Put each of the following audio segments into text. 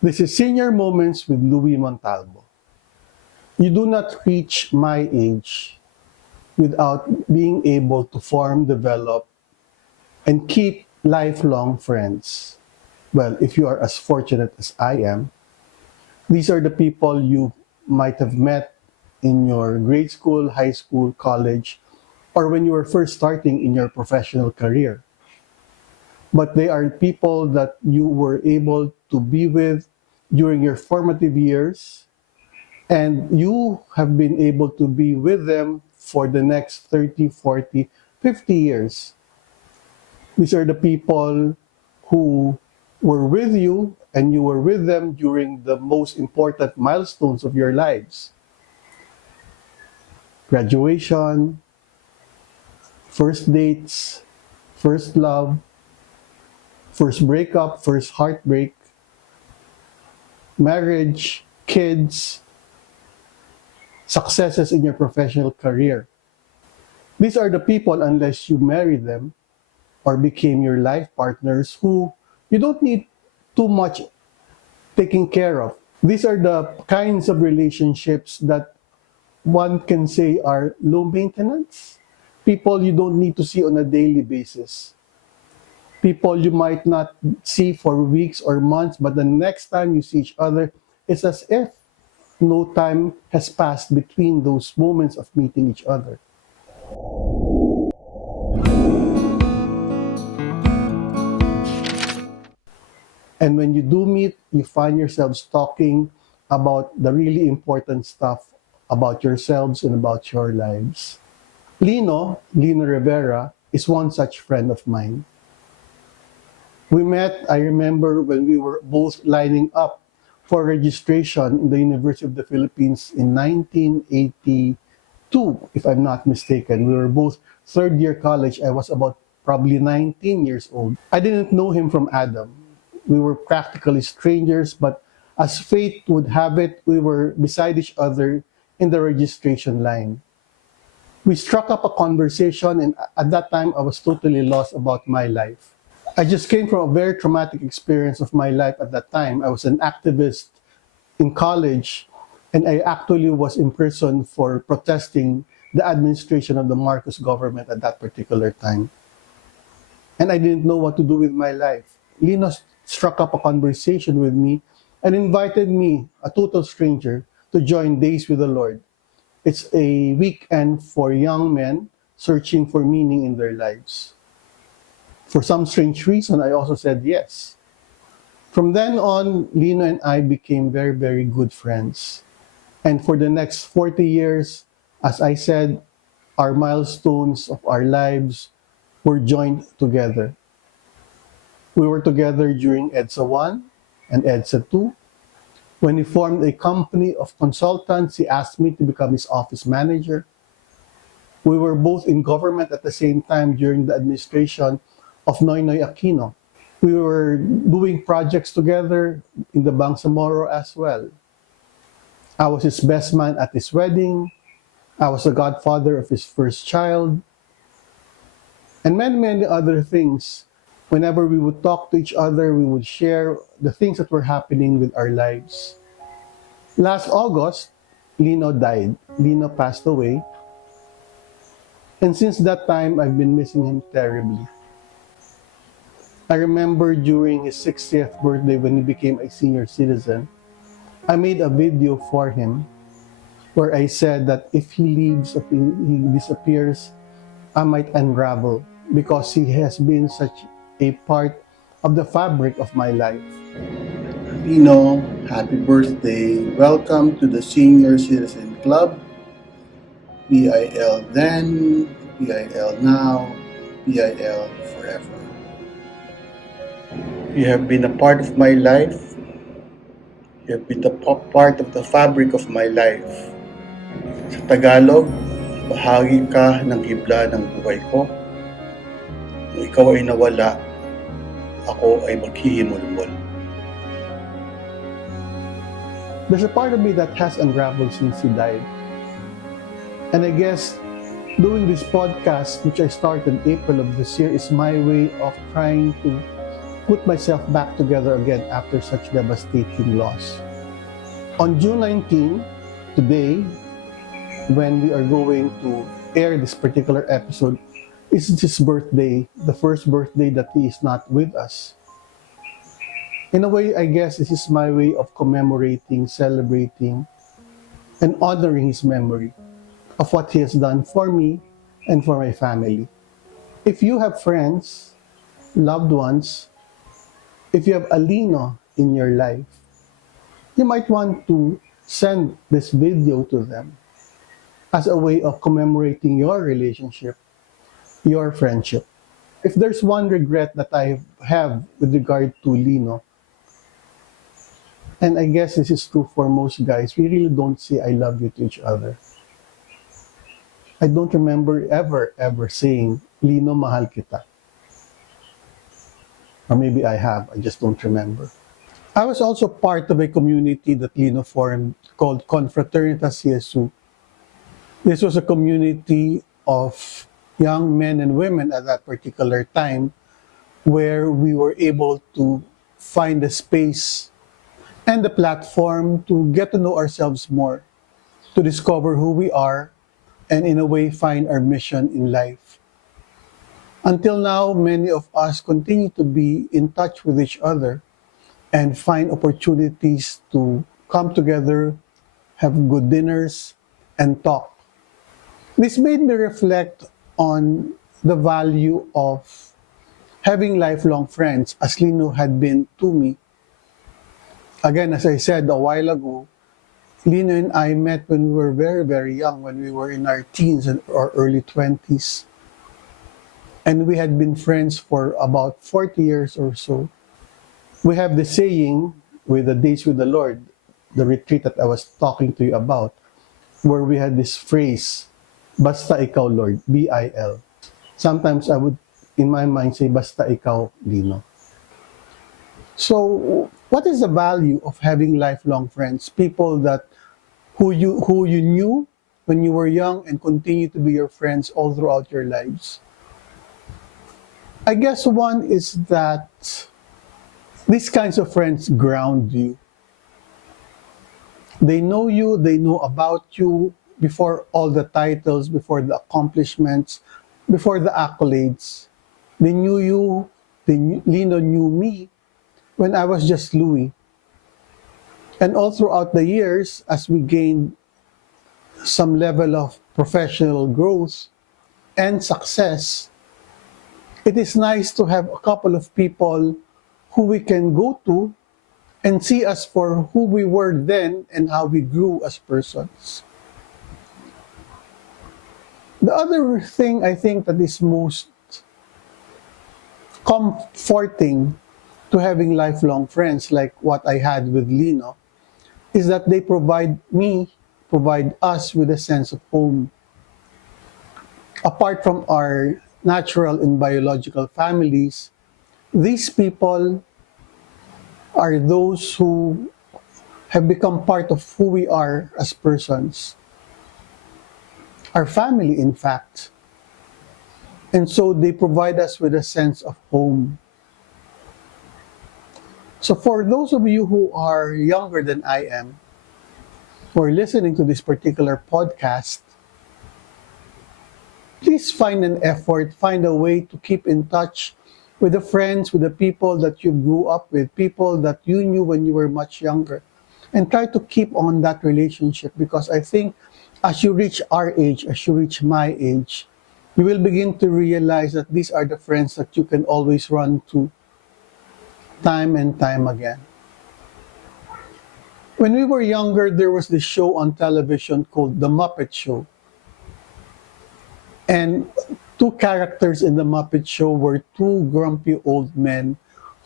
This is Senior Moments with Louie Montalbo. You do not reach my age without being able to form, develop, and keep lifelong friends. Well, if you are as fortunate as I am, these are the people you might have met in your grade school, high school, college, or when you were first starting in your professional career. But they are people that you were able to be with during your formative years, and you have been able to be with them for the next 30, 40, 50 years. These are the people who were with you and you were with them during the most important milestones of your lives: graduation, first dates, first love, first breakup, first heartbreak, marriage, kids, successes in your professional career. These are the people, unless you marry them or became your life partners, who you don't need too much taking care of. These are the kinds of relationships that one can say are low maintenance. People you don't need to see on a daily basis. People you might not see for weeks or months, but the next time you see each other, it's as if no time has passed between those moments of meeting each other. And when you do meet, you find yourselves talking about the really important stuff about yourselves and about your lives. Lino Rivera, is one such friend of mine. We met, I remember, when we were both lining up for registration in the University of the Philippines in 1982, if I'm not mistaken. We were both third year college. I was about probably 19 years old. I didn't know him from Adam. We were practically strangers, but as fate would have it, we were beside each other in the registration line. We struck up a conversation, and at that time, I was totally lost about my life. I just came from a very traumatic experience of my life at that time. I was an activist in college, and I actually was imprisoned for protesting the administration of the Marcos government at that particular time. And I didn't know what to do with my life. Lino struck up a conversation with me and invited me, a total stranger, to join Days with the Lord. It's a weekend for young men searching for meaning in their lives. For some strange reason, I also said yes. From then on, Lino and I became very, very good friends. And for the next 40 years, as I said, our milestones of our lives were joined together. We were together during EDSA 1 and EDSA 2. When he formed a company of consultants, he asked me to become his office manager. We were both in government at the same time during the administration of Noynoy Aquino. We were doing projects together in the Bangsamoro as well. I was his best man at his wedding. I was the godfather of his first child. And many, many other things. Whenever we would talk to each other, we would share the things that were happening with our lives. Last August, Lino died. Lino passed away. And since that time, I've been missing him terribly. I remember during his 60th birthday when he became a senior citizen, I made a video for him where I said that if he leaves, if he disappears, I might unravel because he has been such a part of the fabric of my life. Lino, happy birthday. Welcome to the Senior Citizen Club. BIL then, BIL now, BIL forever. You have been a part of my life. You have been a part of the fabric of my life. Sa Tagalog, bahagi ka ng hibla ng buhay ko. Kung ikaw ay nawala, ako ay maghihimulmol. There's a part of me that has unraveled since he died. And I guess doing this podcast, which I started April of this year, is my way of trying to put myself back together again after such devastating loss. On June 19, today, when we are going to air this particular episode, is his birthday, the first birthday that he is not with us. In a way, I guess this is my way of commemorating, celebrating, and honoring his memory of what he has done for me and for my family. If you have friends, loved ones, if you have a Lino in your life, you might want to send this video to them as a way of commemorating your relationship, your friendship. If there's one regret that I have with regard to Lino, and I guess this is true for most guys, we really don't say I love you to each other. I don't remember ever saying, Lino, mahal kita. Or maybe I have, I just don't remember. I was also part of a community that Lino formed called Confraternitas Jesu. This was a community of young men and women at that particular time where we were able to find a space and the platform to get to know ourselves more, to discover who we are, and in a way find our mission in life. Until now, many of us continue to be in touch with each other and find opportunities to come together, have good dinners, and talk. This made me reflect on the value of having lifelong friends, as Lino had been to me. Again, as I said a while ago, Lino and I met when we were very young, when we were in our teens or early 20s. And we had been friends for about 40 years or so. We have the saying with the Days with the Lord, the retreat that I was talking to you about, where we had this phrase, Basta ikaw, Lord, B-I-L. Sometimes I would, in my mind, say, Basta ikaw, Lino. So, what is the value of having lifelong friends? People that who you knew when you were young and continue to be your friends all throughout your lives. I guess one is that these kinds of friends ground you. They know you, they know about you before all the titles, before the accomplishments, before the accolades. They knew you, Lino knew me when I was just Louie. And all throughout the years, as we gained some level of professional growth and success, it is nice to have a couple of people who we can go to and see us for who we were then and how we grew as persons. The other thing I think that is most comforting to having lifelong friends like what I had with Lino is that they provide us with a sense of home. Apart from our natural and biological families, these people are those who have become part of who we are as persons. Our family, in fact. And so they provide us with a sense of home. So for those of you who are younger than I am, who are listening to this particular podcast, please find an effort, find a way to keep in touch with the friends, with the people that you grew up with, people that you knew when you were much younger. And try to keep on that relationship, because I think as you reach our age, as you reach my age, you will begin to realize that these are the friends that you can always run to time and time again. When we were younger, there was this show on television called The Muppet Show. And two characters in The Muppet Show were two grumpy old men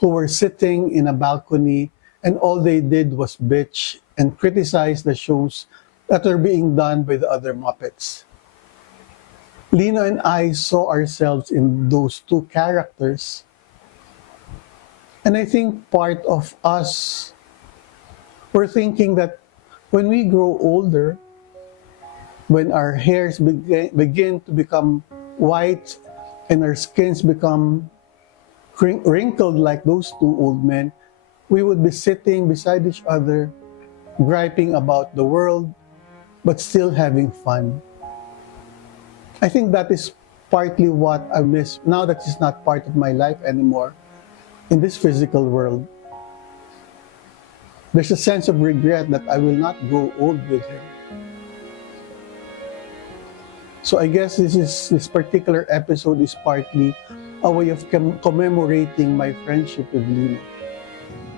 who were sitting in a balcony, and all they did was bitch and criticize the shows that are being done by the other Muppets. Lino and I saw ourselves in those two characters. And I think part of us were thinking that when we grow older, when our hairs begin to become white and our skins become wrinkled like those two old men, we would be sitting beside each other, griping about the world, but still having fun. I think that is partly what I miss now that he's not part of my life anymore in this physical world. There's a sense of regret that I will not grow old with him. So I guess this particular episode is partly a way of commemorating my friendship with Lino.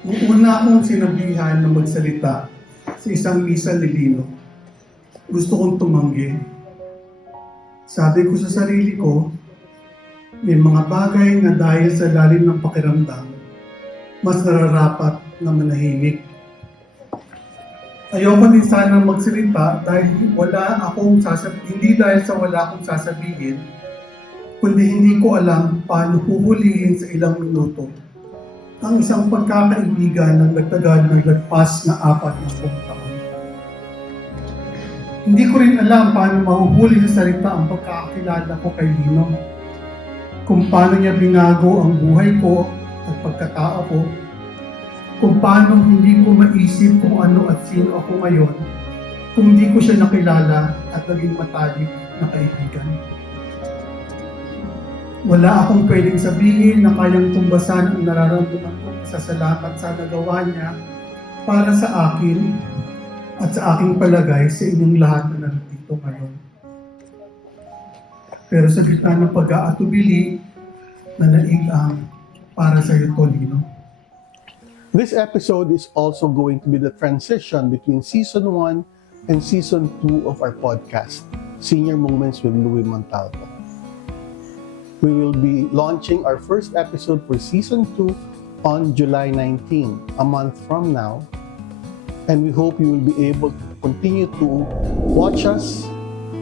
Nung una akong sinabihan na magsalita sa isang misa ni Lino, gusto kong tumanggi. Sabi ko sa sarili ko, may mga bagay na dahil sa lalim ng pakiramdam, mas nararapat na manahimik. Ayoko din sana magsalita dahil hindi dahil sa wala akong sasabihin, kundi hindi ko alam paano huhulihin sa ilang minuto ang isang pagkakaibigan ng nagtagad-nagpas na 40 taon. Hindi ko rin alam paano mahuhuli sa salita ang pagkakakilala ko kay Lino. Kung paano niya binago ang buhay ko at pagkatao ko. Kung paano hindi ko maisip kung ano at sino ako ngayon kung hindi ko siya nakilala at naging matalik na kaibigan. Wala akong pwedeng sabihin na kayang tumbasan ang nararamdaman ko sa salamat sa nagawa niya para sa akin at sa aking palagay sa inyong lahat na nandito ngayon. Pero sa gitna ng pag-aatubili, nanaig ang para sa iyo, Lino. This episode is also going to be the transition between Season 1 and Season 2 of our podcast, Senior Moments with Louie Montalbo. We will be launching our first episode for Season 2 on July 19, a month from now. And we hope you will be able to continue to watch us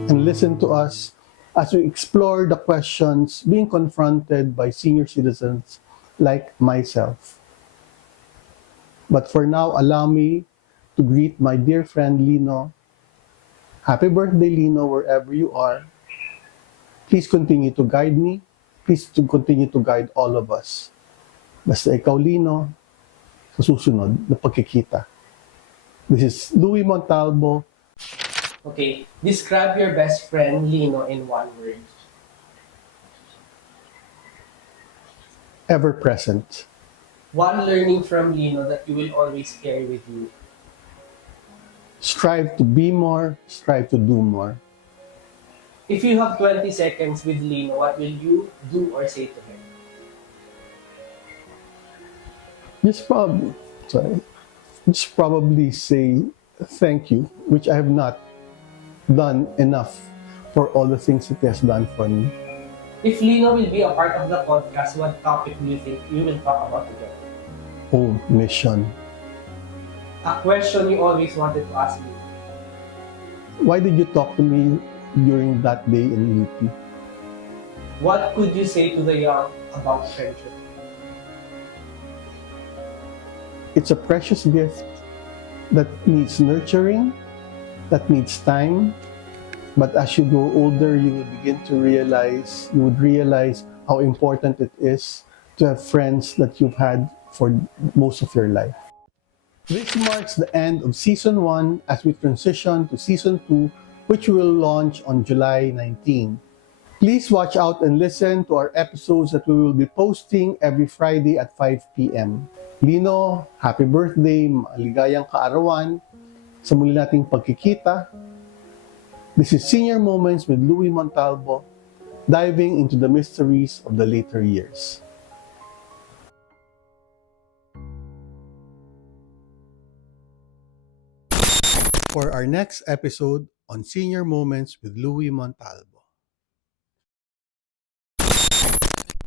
and listen to us as we explore the questions being confronted by senior citizens like myself. But for now, allow me to greet my dear friend Lino. Happy birthday, Lino, wherever you are. Please continue to guide me. Please to continue to guide all of us. Basta ikaw, Lino, sa susunod na pagkikita. This is Louie Montalbo. Okay, describe your best friend Lino in one word. Ever present. One learning from Lino that you will always carry with you. Strive to be more, strive to do more. If you have 20 seconds with Lino, what will you do or say to him? Just probably say thank you, which I have not done enough for all the things that he has done for me. If Lino will be a part of the podcast, what topic do you think you will talk about together? Oh, mission. A question you always wanted to ask me. Why did you talk to me during that day in UP? What could you say to the young about friendship? It's a precious gift that needs nurturing, that needs time. But as you grow older, you would realize how important it is to have friends that you've had for most of your life. This marks the end of Season 1 as we transition to Season 2, which will launch on July 19. Please watch out and listen to our episodes that we will be posting every Friday at 5 p.m. Lino, happy birthday, maligayang kaarawan, sa muli nating pagkikita. This is Senior Moments with Louie Montalbo, diving into the mysteries of the later years. For our next episode on Senior Moments with Louie Montalbo.